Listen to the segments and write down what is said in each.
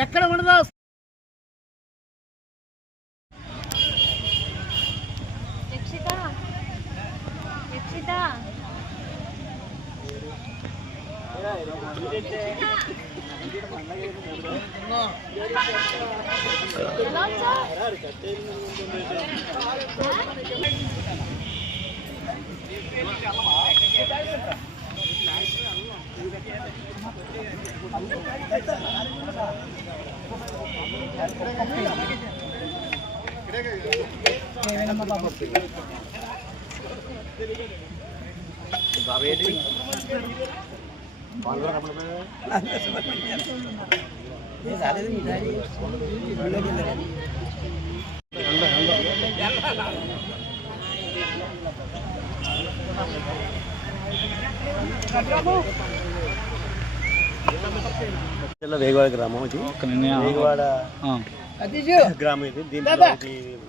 ఎక్కడ ఉండదు. వేగవాడ గ్రామం ఇది. వేగవాడ గ్రామం ఇది. దీంట్లో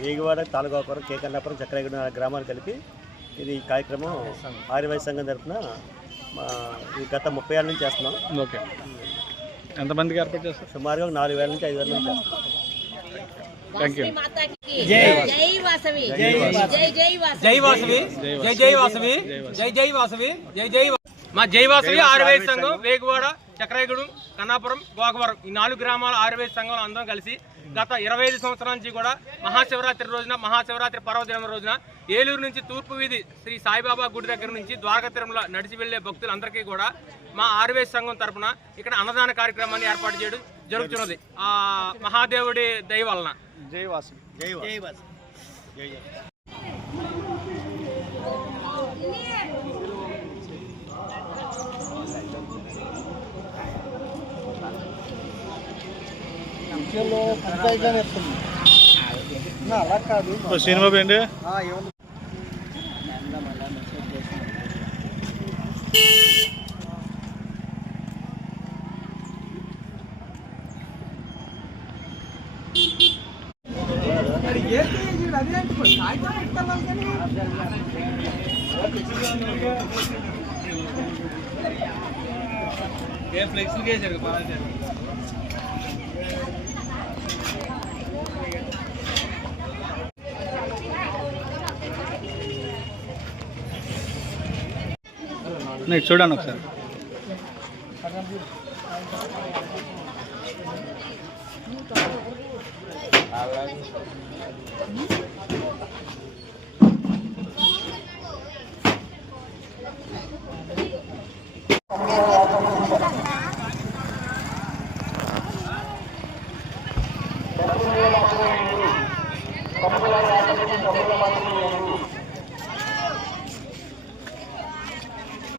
వేగవాడ తాలూకాపురం కేకన్నాపురం చక్రగూడ గ్రామాలు కలిపి ఇది కార్యక్రమం ఆర్యవైశ్య సంఘం తరఫున ఈ గత 30 ఏళ్ళ నుంచి చేస్తున్నాం. ఓకే, ఎంతమందికి ఏర్పాటు చేస్తారు? సుమారుగా 4,000 నుంచి 5,000 నుంచి చేస్తున్నాం. Thank you. జై వాసవి, జై వాసవి, జై జై వాసవి, జై జై వాసవి, జై జై మా జై వాసవి ఆర్యవైశ్య సంఘం వేగవాడ చక్రగూడెం కన్నాపురం గోకవరం ఈ 4 గ్రామాల ఆర్యవైశ్య సంఘం అందరం కలిసి గత 25 సంవత్సరాల నుంచి కూడా మహాశివరాత్రి రోజున మహాశివరాత్రి పర్వదినం రోజున ఏలూరు నుంచి తూర్పు వీధి శ్రీ సాయిబాబా గుడి దగ్గర నుంచి ద్వారకా తిరుమల నడిచి వెళ్లే భక్తులందరికీ కూడా మా ఆర్యవైశ్య సంఘం తరఫున ఇక్కడ అన్నదాన కార్యక్రమాన్ని ఏర్పాటు చేయడం జరుగుతున్నది. ఆ మహాదేవుడి దయ వలన. జై వాసవి, జై వాసవి, జై జై. అలా కాదు సినిమా ఏంటి? నీకు చూడండి ఒకసారి. కప్పుల